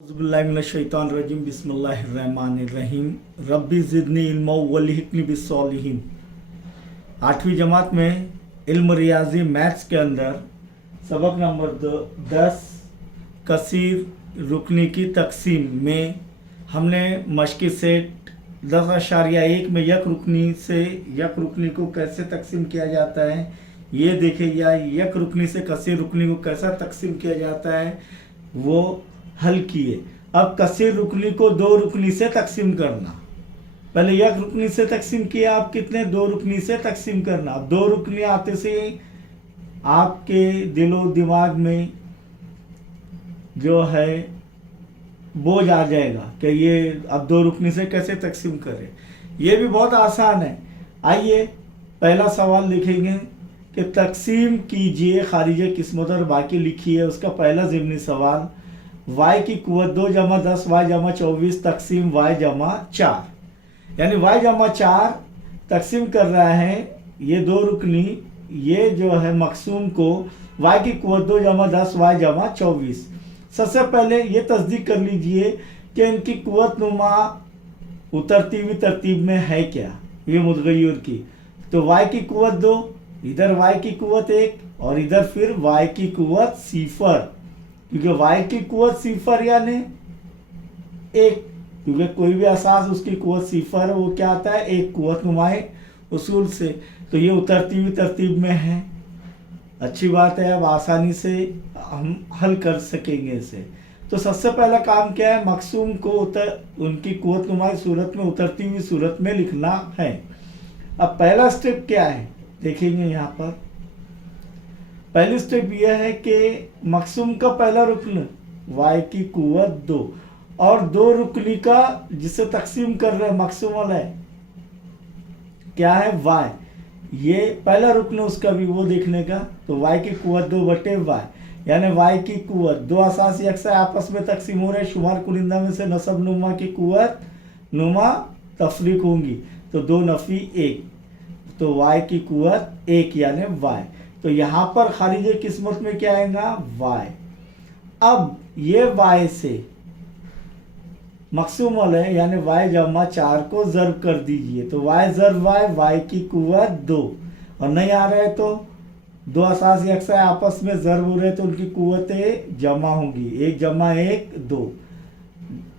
औज़ुबिल्लाहिमिनश्शैतानिर्रजीम बिस्मिल्लाहिर्रहमानिर्रहीम रब्बी ज़िदनी इल्मा वल्हिक़नी बिस्सॉलिहीन। 8वीं जमात में इल्म रियाजी मैथ्स के अंदर सबक नंबर 10 कसीर रुकनी की तकसीम में हमने मश्की सेट 10.1 में यक रुकनी को कैसे तकसीम किया जाता है ये देखें, या यक रुकनी से कसीर रुकनी को कैसा तकसीम किया जाता है वो हल किए। अब कसीर रुकनी को दो रुकनी से तकसीम करना, पहले यक रुकनी से तकसीम किया, आप कितने दो रुकनी से तकसीम करना। अब दो रुकनी आते से आपके दिलो दिमाग में जो है बोझ आ जाएगा कि ये अब दो रुकनी से कैसे तकसीम करें। ये भी बहुत आसान है। आइए पहला सवाल लिखेंगे कि तकसीम कीजिए खारिज किस्मत और बाकी लिखी है। उसका पहला ज़िमनी सवाल, y की कुव्वत 2 जमा 10 y जमा 24 तकसीम y जमा 4, यानी y जमा 4 तकसीम कर रहा है ये दो रुकनी, ये जो है मकसूम को y की कुव्वत 2 जमा 10 y जमा 24। सबसे पहले ये तस्दीक कर लीजिए कि इनकी कुव्वत नुमा उतरती हुई तरतीब में है क्या, ये मुतगय्यर की। तो y की कुव्वत 2, इधर y की कुव्वत 1 और इधर फिर y की कुव्वत 0, क्योंकि y की कुव्वत 0 यानी 1, क्योंकि कोई भी असास उसकी कुव्वत 0 है, वो क्या आता है 1 कुव्वत नुमाए उसूल से। तो ये उतरती हुई तरतीब में है, अच्छी बात है। अब आसानी से हम हल कर सकेंगे इसे। तो सबसे पहला काम क्या है, मकसूम को उनकी कुव्वत नुमाई सूरत में उतरती हुई सूरत में लिखना है। अब पहला स्टेप क्या है देखेंगे यहाँ पर। पहली स्टेप यह है कि मकसूम का पहला रुकन y की कुव्वत 2 और दो रुकनी का जिसे तकसीम कर रहे हैं मकसूम वाला है क्या है y, ये पहला रुकन उसका भी वो देखने का। तो y की कुव्वत 2 बटे y, यानी y की कुव्वत दो असासी अक्सा आपस में तकसीम हो रहे, शुमार कुलिंदा में से नसब नुमा की कुव्वत नुमा तफरीक होंगी, तो 2 नफी 1, तो y की कुव्वत 1 यानी y। तो यहाँ पर खारिज किस्मत में क्या आएगा y। अब ये y से मकसूम वाले यानी y जमा 4 को ज़र्ब कर दीजिए, तो y ज़र्ब y की कुव्वत 2, और नहीं आ रहे तो दो असासी अक्सा आपस में ज़र्ब हो रहे तो उनकी कुव्वतें जमा होंगी, 1 जमा 1 2,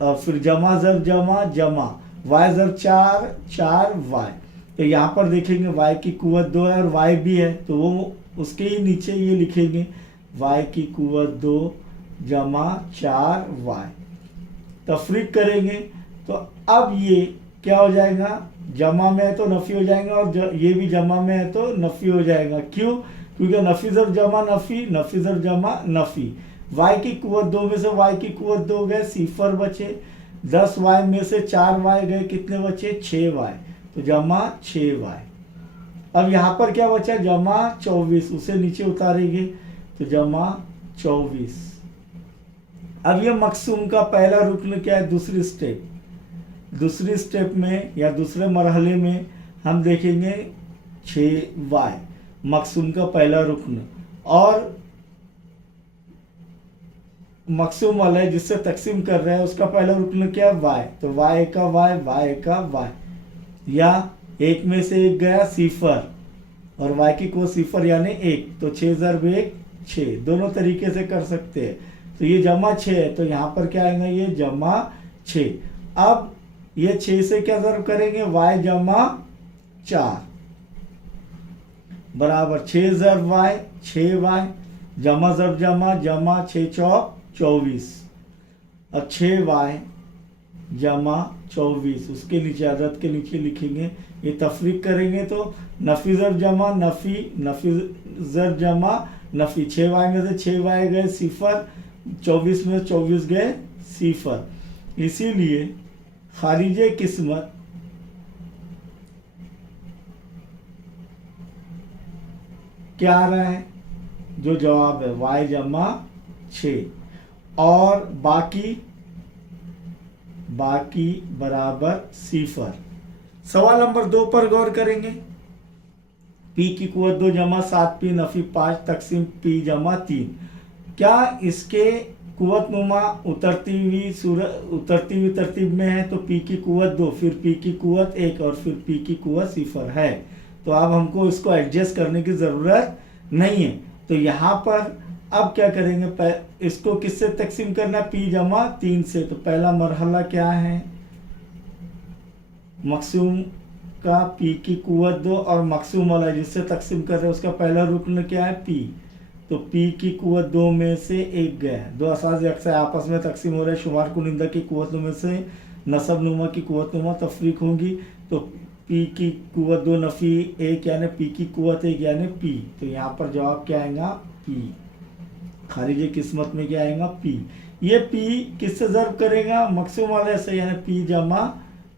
और फिर जमा ज़र्ब जमा जमा y ज़र्ब 4 4 y। तो यहाँ पर देखेंगे y की कुव्वत 2 है और y भी है, तो वो उसके ही नीचे ये लिखेंगे y की कुव्वत 2 जमा 4 y, तफरीक करेंगे तो अब ये क्या हो जाएगा, जमा में है तो नफ़ी हो जाएगा और ये भी जमा में है तो नफ़ी हो जाएगा। क्यों, क्योंकि नफ़ी ज़र जमा नफ़ी, नफ़ी ज़र जमा नफ़ी। y की कुव्वत 2 में से y की कुव्वत 2 गए, 0 बचे, 10y में से 4y गए, कितने बचे 6y, तो जमा 6y। अब यहाँ पर क्या बचा जमा 24, उसे नीचे उतारेंगे तो जमा 24। अब ये मकसूम का पहला रुकन क्या है, दूसरी स्टेप में या दूसरे मरहले में हम देखेंगे 6y मकसूम का पहला रुकन, और मकसूम वाला है जिससे तकसीम कर रहे हैं उसका पहला रुकन क्या है y, तो y का y, या 1 में से 1 गया 0 और y की को 0 यानी 1, तो 6 ज़र्ब 1 6, दोनों तरीके से कर सकते हैं। तो ये जमा 6 है, तो यहाँ पर क्या आएगा ये जमा 6। अब ये 6 से क्या ज़र्ब करेंगे y जमा 4 बराबर 6 ज़र्ब y 6y, जमा ज़र्ब जमा जमा 6 चौक 24, अब 6y जमा 24, उसके नीचे अदद के नीचे लिखेंगे, ये तफरीक करेंगे तो नफ़ी ज़र जमा नफ़ी, नफ़ी ज़र जमा नफ़ी, 6y में से 6y गए 0, 24 में 24 गए 0। इसीलिए खारिज किस्मत क्या आ रहा है, जो जवाब है y जमा 6 और बाकी बराबर 0। सवाल नंबर 2 पर गौर करेंगे। p की कुव्वत 2 जमा 7p नफ़ी 5 तकसीम p जमा 3, क्या इसके कुव्वतनुमा उतरती हुई तरतीब में है, तो पी की कुव्वत 2, फिर पी की कुव्वत 1 और फिर पी की कुव्वत 0 है। तो अब हमको इसको एडजस्ट करने की ज़रूरत नहीं है। तो यहाँ पर अब क्या करेंगे, इसको किससे तकसीम करना, p जमा 3 से। तो पहला मरहला क्या है, मकसूम का p की कुव्वत 2 और मकसूम वाला जिससे तकसीम कर रहे हैं उसका पहला रुकन क्या है, p। तो p की कुव्वत 2 में से 1 गया, 2 असाज अक्सर आपस में तकसीम हो रहे हैं। शुमार कुनिंदा की कुव्वतों में से नसब नुमा की कुव्वत नुमा तफरीक होंगी। तो p की कुव्वत 2 नफ़ी 1 यानी p की कुव्वत 1 यानी p। तो यहाँ पर जवाब क्या आएगा, p। खारिज किस्मत में क्या आएगा, p। ये p किससे ज़र्ब करेगा, मकसूम वाले से, यानी p जमा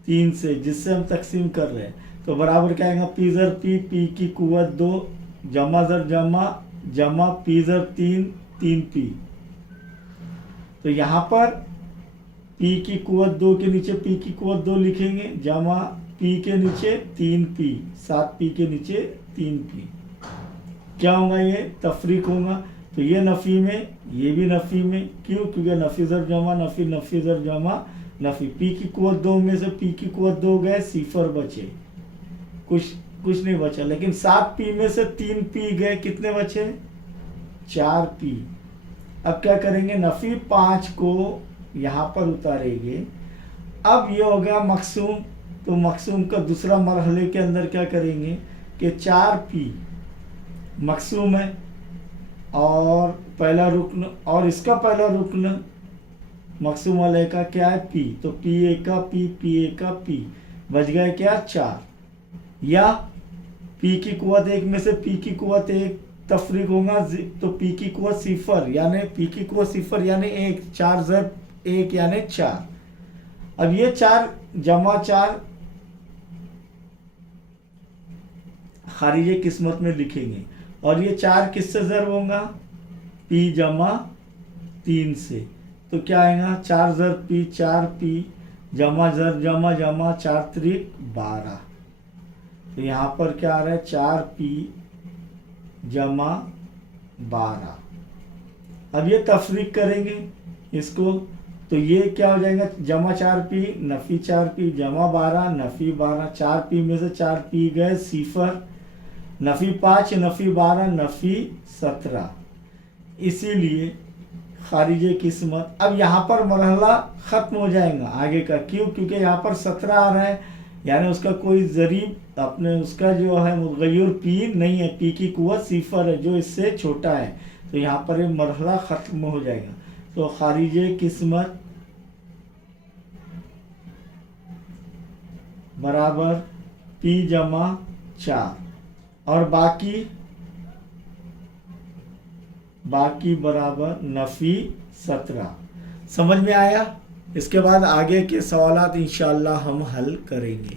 3 से, जिससे हम तकसीम कर रहे हैं। तो बराबर क्या आएगा, p ज़र p, p की कुव्वत 2 जमा ज़र जमा p ज़र 3, 3p। तो यहाँ पर p की कुव्वत 2 के नीचे p की कुव्वत 2 लिखेंगे, जमा p के नीचे 3p, 7p के नीचे 3p। क्या होगा, ये तफरीक होगा। तो ये नफ़ी में, ये भी नफ़ी में, क्यों, क्योंकि नफ़ी ज़र जमा नफ़ी, नफ़ी ज़र जमा नफ़ी। p की कुव्वत 2 में से p की कुव्वत 2 गए, 0 बचे, कुछ नहीं बचा। लेकिन 7p में से 3p गए, कितने बचे, 4p। अब क्या करेंगे, नफ़ी 5 को यहाँ पर उतारेंगे। अब ये हो गया मकसूम। तो मकसूम का दूसरा मरहले के अंदर क्या करेंगे कि 4p मकसूम है और पहला रुकन, और इसका पहला रुकन मकसूम वाले का क्या है, p। तो p1 का p बच गए क्या, 4। या p की कुव्वत 1 में से p की कुव्वत 1 तफरीक होगा, तो p की कुव्वत 0 यानी p की कुव्वत 0 यानी 1, 4 ज़र 1 यानी 4। अब ये 4 जमा 4 खारिज किस्मत में लिखेंगे, और ये 4 किससे ज़र्ब होगा, p जमा 3 से। तो क्या आएगा, 4 ज़र p, 4p जमा ज़र जमा 4 त्रिक 12। तो यहाँ पर क्या आ रहा है, 4p जमा 12। अब ये तफरीक करेंगे इसको, तो ये क्या हो जाएगा, जमा 4p नफ़ी 4p जमा 12 नफ़ी 12। 4p में से 4p गए, 0 नफ़ी 5 नफ़ी 12 नफ़ी 17। इसीलिए खारिज किस्मत। अब यहाँ पर मरहला ख़त्म हो जाएगा आगे का, क्यों, क्योंकि यहाँ पर 17 आ रहा है, यानी उसका कोई ज़रीब अपने उसका जो है मुग़य्यर p नहीं है, p की कुव्वत 0 है जो इससे छोटा है। तो यहाँ पर ये मरहला ख़त्म हो जाएगा। तो खारिज किस्मत बराबर p जमा 4 और बाकी बराबर नफ़ी 17। समझ में आया। इसके बाद आगे के सवालात इंशाअल्लाह हम हल करेंगे।